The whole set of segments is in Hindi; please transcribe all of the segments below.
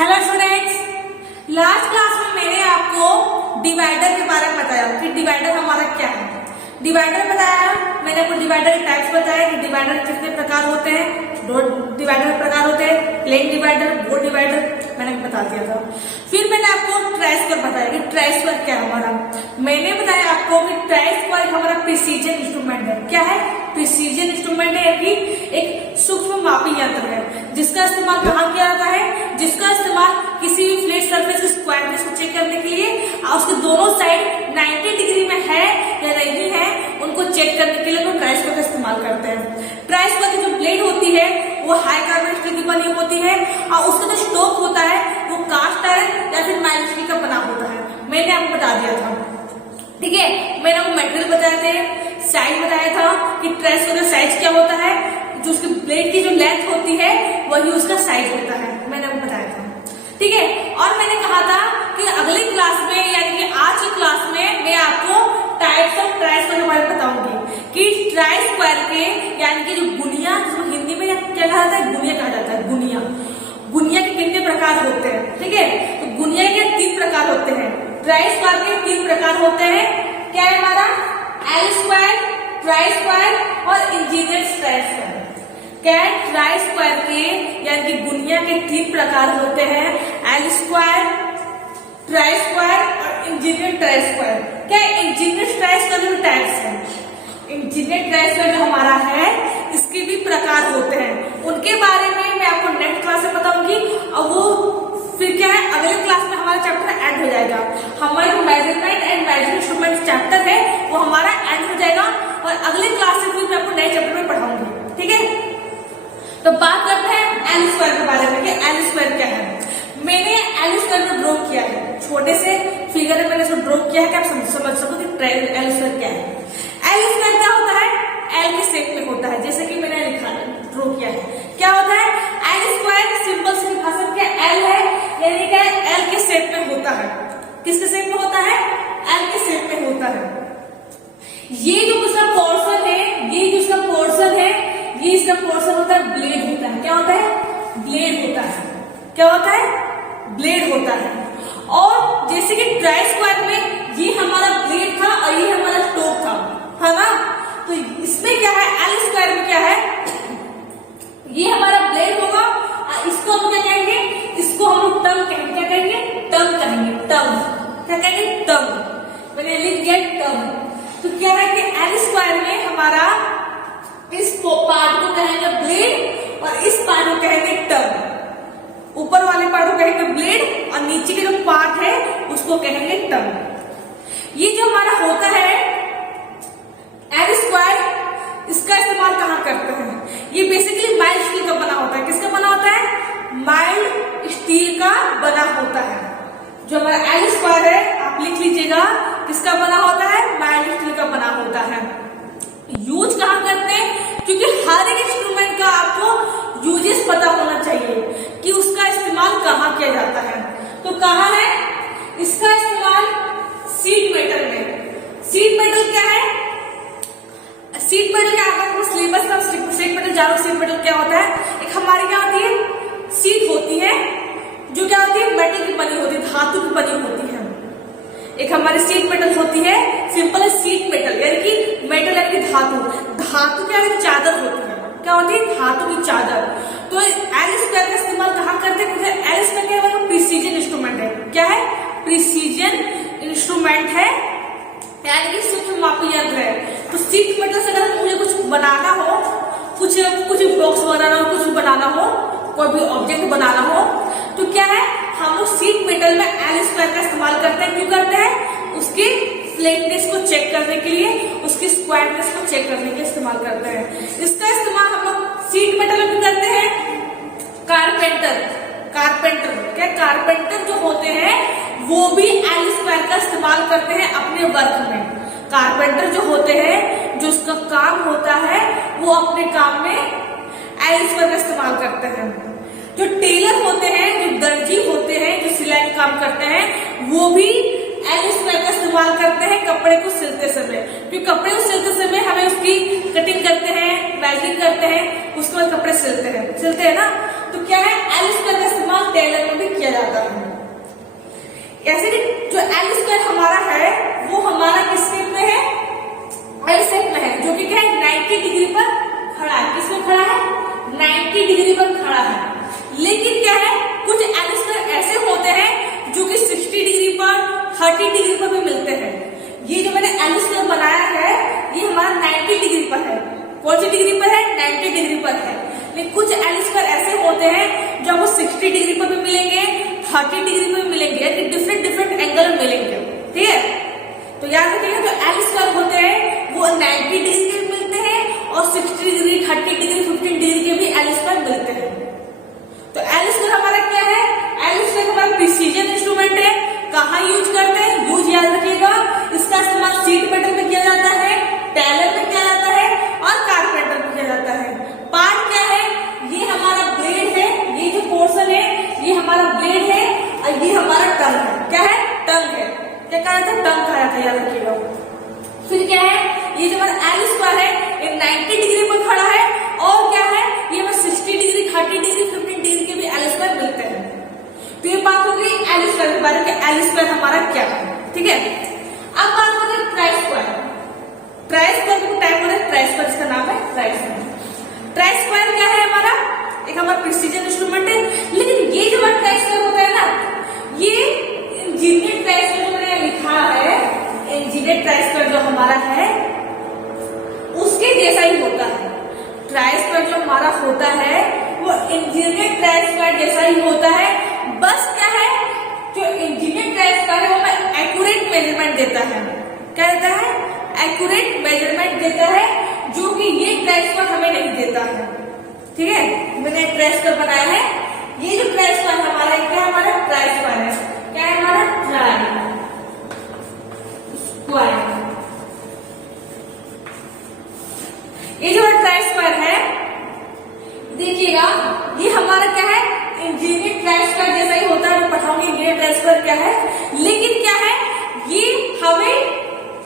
हेलो स्टूडेंट्स, लास्ट क्लास में मैंने आपको डिवाइडर के बारे में बताया कि डिवाइडर हमारा क्या है। डिवाइडर बताया, मैंने आपको डिवाइडर के टाइप्स बताया कि डिवाइडर कितने प्रकार होते हैं। दो डिवाइडर प्रकार होते हैं, प्लेन डिवाइडर, बोर्ड डिवाइडर, मैंने बता दिया था। फिर मैंने आपको ट्राई स्क्वायर बताया कि ट्राई स्क्वायर क्या है हमारा। मैंने बताया आपको कि ट्राई स्क्वायर हमारा प्रिसीजन इंस्ट्रूमेंट है। क्या है? प्रिसीजन इंस्ट्रूमेंट है कि एक सूक्ष्म मापी यंत्र है जिसका इस्तेमाल कहाँ किया जाता है, जिसका इस्तेमाल किसी भी फ्लैट सरफेस के स्क्वायरनेस को चेक करने के लिए और उसके दोनों साइड 90 डिग्री में है या नहीं है उनको चेक करने के लिए लोग ट्राई स्क्वायर का इस्तेमाल करते हैं। ट्राई स्क्वायर की जो ब्लेड होती है वो हाई कार्बन स्टील की बनी होती है और उसका जो स्टोक होता है वो कास्ट आयरन या फिर माइल्ड स्टील का बना होता है। मैंने आपको बता दिया था, ठीक है। मैंने आपको मटेरियल बताए थे, साइज बताया था कि ट्राई स्क्वायर का साइज क्या होता है, जो उसकी ब्लेड की जो लेंथ होती है वही उसका साइज होता है, मैंने आपको बताया था, ठीक है। और मैंने कहा था कि अगली क्लास में यानी कि आज की क्लास में मैं आपको टाइप्स ऑफ ट्राई स्क्वायर के बारे में बताऊंगी कि ट्राई स्क्वायर के यानी कि जो गुनिया, जिसको हिंदी में क्या कहा जाता है, गुनिया कहा जाता है। गुनिया गुनिया के कितने प्रकार होते हैं, ठीक है। तो गुनिया के 3 प्रकार होते हैं। ट्राई स्क्वायर के 3 प्रकार होते हैं। क्या है हमारा? एल स्क्वायर, ट्राई स्क्वायर और इंजीनियर ट्राई स्क्वायर। क्या है? ट्राई स्क्वायर के यानी कि गुनिया के 3 प्रकार होते हैं, एल स्क्वायर, ट्राई स्क्वायर और इंजीनियर ट्राई स्क्वायर। क्या है? इंजीनियर ट्राई स्क्वायर में टाइप्स है। इंजीनियर ट्राई स्क्वायर जो हमारा है इसके भी प्रकार होते हैं, उनके बारे में मैं आपको नेक्स्ट क्लास में बताऊंगी। और वो फिर क्या है, अगले क्लास में हमारा चैप्टर एंड हो जाएगा। हमारा measurement and measuring instrument chapter है वो हमारा एंड हो जाएगा और अगले क्लास से फिर मैं आपको नए चैप्टर में पढ़ाऊंगी, ठीक है। तो बात करते हैं एल स्क्वायर के बारे में कि एल स्क्वायर क्या है। मैंने एल स्क्वायर को ड्रॉ किया है, छोटे से फिगर में मैंने इसको ड्रॉ किया है कि आप समझ सको कि एल स्क्वायर क्या है। एल स्क्वायर क्या होता है? एल के शेप में होता है, जैसे कि मैंने लिखा ड्रॉ किया है। क्या होता है? एल स्क्वायर सिंपल से भाषा क्या एल है यानी क्या एल के शेप में होता है। किसके शेप में होता है? एल के शेप में होता है। ये जो इसका पोर्शन है, ये जो इसका पोर्शन है, ये इसका पोर्शन होता है ब्लेड होता है। क्या होता है? ब्लेड होता है। क्या होता है? ब्लेड होता है। और जैसे कि ट्राई स्क्वायर में ये हमारा ब्लेड था और ये हमारा स्टोक था, है ना। तो इसमें क्या है, एल स्क्वायर में क्या है, ये हमारा ब्लेड होगा। इसको हम क्या कहेंगे? इसको हम लोग टंग कहेंगे। क्या कहेंगे? टंग कहेंगे। टंग क्या कहेंगे? टंग। मैंने लिख दिया टंग। तो क्या है कि एल स्क्वायर में हमारा इस पार्ट को कहेंगे ब्लेड और इस पार्ट को कहेंगे टंग। ऊपर वाले पार्ट को कहेंगे ब्लेड और नीचे के जो पार्ट है उसको कहेंगे टंग। ये जो हमारा होता है एल स्क्वायर, इसका इस्तेमाल कहाँ करते हैं? ये बेसिकली माइल्ड स्टील का बना होता है। किसका बना होता है? माइल्ड स्टील का बना होता है। जो हमारा एल स्क्वायर है आप लिख लीजिएगा, किसका बना होता है? माइल्ड स्टील का बना होता है। यूज कहाँ करते हैं? क्योंकि हर एक इंस्ट्रूमेंट का आपको यूजेस पता होना चाहिए कि उसका इस्तेमाल कहाँ किया जाता है। तो कहाँ है इसका इस्तेमाल? सीट मेटल में। सीट मेटल क्या है? सीट मेटल क्या होता है? सिलेबस में सीट मेटल जानो। सीट मेटल क्या होता है? एक हमारी क्या होती है, सीट होती है जो क्या होती है, मेटल की बनी होती है, धातु की बनी होती है। एक हमारी सीट मेटल होती है, सिंपल सीट मेटल यानी कि मेटल यानी कि धातु। धातु क्या है? चादर होती है। क्या होती है? धातु की चादर। तो एल स्क्वायर का इस्तेमाल कहाँ करते हैं? एल स्क्वायर क्या है? प्रिसीजन इंस्ट्रूमेंट है। क्या है? प्रिसीजन इंस्ट्रूमेंट है यानी कि सूक्ष्म मापी यंत्र है। तो सीट मेटल से अगर मुझे कुछ बनाना हो, कुछ बॉक्स बनाना हो, कुछ बनाना हो, कोई भी ऑब्जेक्ट बनाना हो, तो क्या है, हम लोग सीट मेटल में एल स्क्वायर का इस्तेमाल करते हैं। क्यों करते हैं? उसकी फ्लैटनेस को चेक करने के लिए, उसकी स्क्वायरनेस को चेक करने के लिए इस्तेमाल करते हैं। इसका इस्तेमाल हम लोग सीट मेटल में भी करते हैं। कारपेंटर क्या, कारपेंटर जो होते हैं वो भी एल स्क्वायर का इस्तेमाल करते हैं अपने वर्क में। कारपेंटर जो होते हैं, जो उसका काम होता है वो अपने काम में एल स्क्वायर का इस्तेमाल करते हैं। जो टेलर होते हैं, जो दर्जी होते हैं, जो सिलाई का काम करते हैं, वो भी एल स्क्वायर का इस्तेमाल करते हैं कपड़े को सिलते समय। क्योंकि कपड़े को सिलते समय हमें उसकी कटिंग करते हैं, मेजरिंग करते हैं, उसके बाद कपड़े सिलते हैं ना। तो क्या है, एल स्क्वायर का इस्तेमाल टेलर में भी किया कैसे कि जो एल स्क्वायर हमारा है वो हमारा किस शेप में है, एल शेप में है, जो कि क्या है 90 डिग्री पर खड़ा है। किसमें खड़ा है, 90 डिग्री पर खड़ा है। लेकिन क्या है, कुछ एल स्क्वायर ऐसे होते हैं जो कि 60 डिग्री पर, 30 डिग्री पर भी मिलते हैं। ये जो मैंने एल स्क्वायर बनाया है ये हमारा 90 डिग्री पर है। कौन सी डिग्री पर है, 90 डिग्री पर है। लेकिन कुछ एल स्क्वायर ऐसे होते हैं जो आपको 60 डिग्री पर भी मिलेंगे, 30 डिग्री पर भी मिलेंगे, यानी डिफरेंट डिफरेंट एंगल में मिलेंगे। ठीक है, तो याद रखिएगा जो एल स्क्वायर होते हैं वो 90 डिग्री के मिलते हैं और 60 डिग्री, 30 डिग्री, 15 डिग्री के भी एल स्क्वायर मिलते हैं। तो एल स्क्वायर हमारा क्या है, एल स्क्वायर हमारा प्रिसीजन इंस्ट्रूमेंट है। कहाँ यूज करते हैं, यूज याद रखिएगा, इसका इस्तेमाल सीट मेटल में किया जाता है, टेलर में किया जाता है और कारपेंटर में किया जाता है। पार्ट क्या है, ये हमारा ब्लेड है, ये जो पोर्शन है ये हमारा ब्लेड है और ये हमारा टंग है। क्या है, टंग है। क्या कहा था, टंग कहा था, याद रखिएगा। फिर क्या है, ये जो हमारा एल स्क्वायर है ये 90 डिग्री पर खड़ा है और क्या है ये हमें 60 डिग्री, 30 डिग्री, 15 डिग्री के भी एल स्क्वायर मिलते हैं। तो ये बात हो गई एल स्क्वायर के बारे में, एल स्क्वायर हमारा क्या है। ठीक है, अब बात करते हैं ट्राई स्क्वायर। ट्राई स्क्वायर को टाइप होता है, ट्राई स्क्वायर इसका नाम है ट्राई स्क्वायर। ट्राई स्क्वायर क्या है हमारा, एक हमारा प्रिसीजन इंस्ट्रूमेंट है। लेकिन ये जो हमारा ट्राई स्क्वायर होता है ना, ये इंजीनियर ट्राई स्क्वायर जो मैंने लिखा है, इंजीनियर ट्राई स्क्वायर जो हमारा है उसके जैसा ही होता है। ट्राई स्क्वायर जो हमारा होता है वो इंजीनियर ट्राई स्क्वायर जैसा ही होता है। बस क्या है, जो इंजीनियर ट्राई स्क्वायर है वो हमें एक्यूरेट मेजरमेंट देता है। क्या देता है, एक्यूरेट मेजरमेंट देता है, जो कि ये ट्राई स्क्वायर हमें नहीं देता है। ठीक है, मैंने ट्राई स्क्वायर बनाया है। ये जो ट्राई स्क्वायर हमारा क्या है, हमारा ट्राई स्क्वायर है। क्या है हमारा, ट्राई स्क्वायर। ये जो ट्राई स्क्वायर है देखिएगा, ये हमारा क्या है, इंजीनियर ट्राई स्क्वायर जैसा ही होता है। मैं पढ़ाऊंगी इंजीनियर ट्राई स्क्वायर क्या है। लेकिन क्या है, ये हमें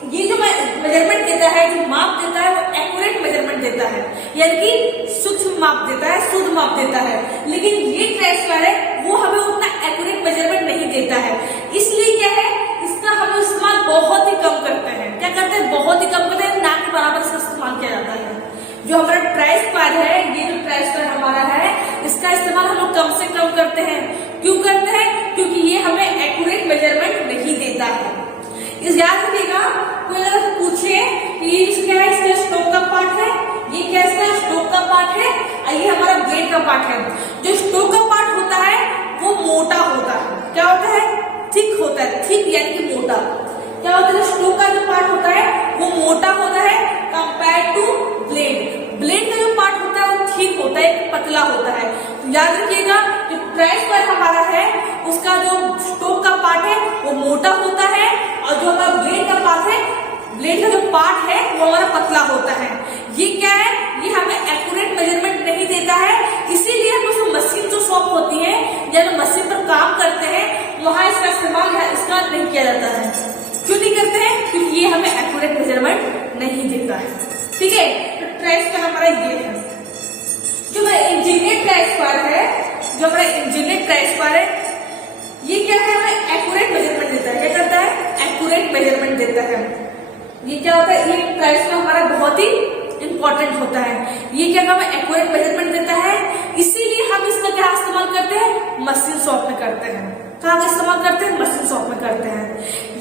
ये जो मेजरमेंट देता है, जो माप देता है, वो एक्यूरेट मेजरमेंट देता है, यानी कि सूक्ष्म माप देता है, शुद्ध माप देता है। लेकिन ये ट्राई स्क्वायर है वो हमें उतना एक्यूरेट मेजरमेंट नहीं देता है। इसलिए क्या है, इसका हम इस्तेमाल बहुत ही कम करते हैं। क्या करते हैं, बहुत ही कम करते हैं, ना के बराबर इसका इस्तेमाल किया जाता है। जो हमारा ट्राई स्क्वायर है, ये जो ट्राई स्क्वायर हमारा है, इसका इस्तेमाल हम लोग कम से कम करते हैं। क्यों करते हैं, क्योंकि ये हमें एक्यूरेट मेजरमेंट नहीं देता है। इस याद रखिएगा, कोई अगर पूछे कि ये क्या है, इसका स्टोक का पार्ट है, ये क्या इसका स्टोक का पार्ट है और ये हमारा ब्लेड का पार्ट है। जो स्टोक का पार्ट होता है वो मोटा होता है। क्या होता है, थिक होता है, थिक यानी कि मोटा। क्या होता है, स्टोक का जो पार्ट होता है वो मोटा होता है कंपेयर टू ब्लेड। ब्लेड का जो पार्ट होता है वो थिक होता है, पतला होता है। तो याद रखिएगा, जो ट्राई स्क्वायर हमारा है उसका जो स्टोक का पार्ट है वो मोटा होता है और जो हमारा ब्लेड का पार्ट है, ब्लेड का जो पार्ट है वो हमारा पतला होता है। ये क्या है, ये हमें एक्यूरेट मेजरमेंट नहीं देता है। इसीलिए हम उसको मशीन जो शॉप होती है, जब मशीन पर काम करते हैं वहां इसका इस्तेमाल इसका नहीं किया जाता है। क्यों नहीं करते हैं, क्योंकि ये हमें एक्यूरेट मेजरमेंट नहीं देता है। ठीक है, तो ट्राई स्क्वायर हमारा ये है। जो हमारा इंजीनियर ट्राई स्क्वायर है, जो हमारा इंजीनियर ट्राई स्क्वायर है, ये क्या है, हमें एक्यूरेट मेजरमेंट देता है। क्या करता है, एक्यूरेट मेजरमेंट देता है। ये क्या होता है, ये ट्राई स्क्वायर हमारा बहुत ही इंपॉर्टेंट होता है। ये क्या हमें एक्यूरेट मेजरमेंट देता है, इसीलिए हम इसका क्या इस्तेमाल करते हैं, मशीन शॉप में करते हैं। कहाँ का इस्तेमाल करते हैं, मशीन शॉप में करते हैं।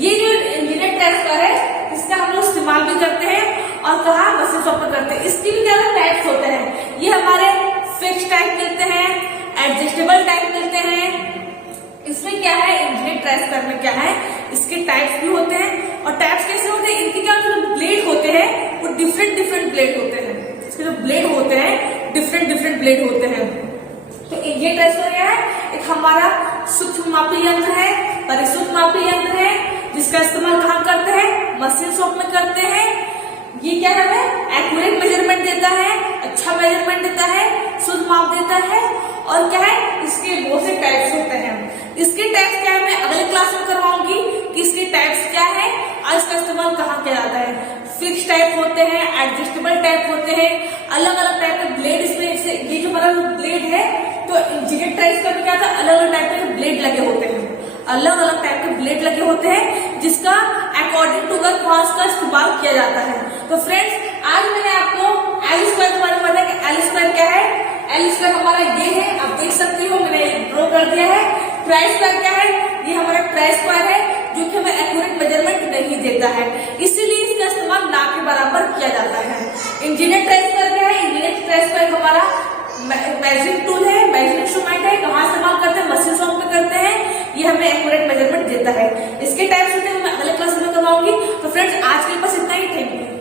ये जो इंजीनियर ट्राई स्क्वायर है इसका हम लोग इस्तेमाल भी करते हैं और कहाँ, मशीन शॉप में करते हैं। इसके भी ज्यादा टाइप्स होते हैं। ये हमारे फिक्स टाइप मिलते हैं, एडजस्टेबल टाइप मिलते हैं। इसमें क्या है, इंजीनियर ट्राई स्क्वायर में क्या है, इसके टाइप्स भी होते हैं। और टाइप्स कैसे होते हैं, इनके क्या जो ब्लेड होते हैं वो डिफरेंट डिफरेंट ब्लेड होते हैं। इसके जो ब्लेड होते हैं डिफरेंट डिफरेंट ब्लेड होते हैं। तो इंजीनियर ट्राई स्क्वायर क्या है, एक हमारा सूक्ष्म मापी यंत्र है, परिशुद्ध मापी यंत्र है, जिसका इस्तेमाल कहाँ करते हैं, मशीन शॉप में करते हैं। ये क्या है, एक्यूरेट मेजरमेंट देता है, अच्छा मेजरमेंट देता है, शुद्ध माप देता है। और क्या है, इसके बहुत से टाइप्स होते हैं। इसके टाइप्स क्या है, मैं अगले क्लास में करवाऊंगी कि इसके टाइप्स क्या है और इसका इस्तेमाल कहाँ किया जाता है। फिक्स टाइप होते हैं, एडजस्टेबल टाइप होते हैं, अलग अलग टाइप के ब्लेड इसमें। ये जो हमारा ब्लेड है, तो इंजीनियर ट्राई स्क्वायर में क्या था, अलग अलग टाइप के ब्लेड लगे होते हैं, अलग अलग टाइप के ब्लेड होते हैं जिसका अकॉर्डिंग टू वर्क कॉस्ट का इस्तेमाल किया जाता है। तो फ्रेंड्स आज मैंने आपको एल स्क्वायर के बारे में बताया कि एल स्क्वायर क्या है। एल स्क्वायर हमारा ये है, आप देख सकते हो मैंने ड्रॉ कर दिया है। ट्राई स्क्वायर क्या है, ये हमारा ट्राई स्क्वायर है जो कि हमें एक्यूरेट मेजरमेंट नहीं देता है, इसीलिए इसका इस्तेमाल ना के बराबर किया जाता है। इंजीनियर ट्राई स्क्वायर क्या है, इंजीनियर ट्राई स्क्वायर हमारा मेजरिंग टूल है, मेजरिंग इंस्ट्रूमेंट है। कहाँ इस्तेमाल करते हैं, मशीन शॉप में करते हैं, ये हमें एक्यूरेट मेजरमेंट देता है। इसके टाइप्स होते हैं मैं अगले क्लास में करवाऊंगी। तो फ्रेंड्स आज के लिए बस इतना ही, थैंक यू।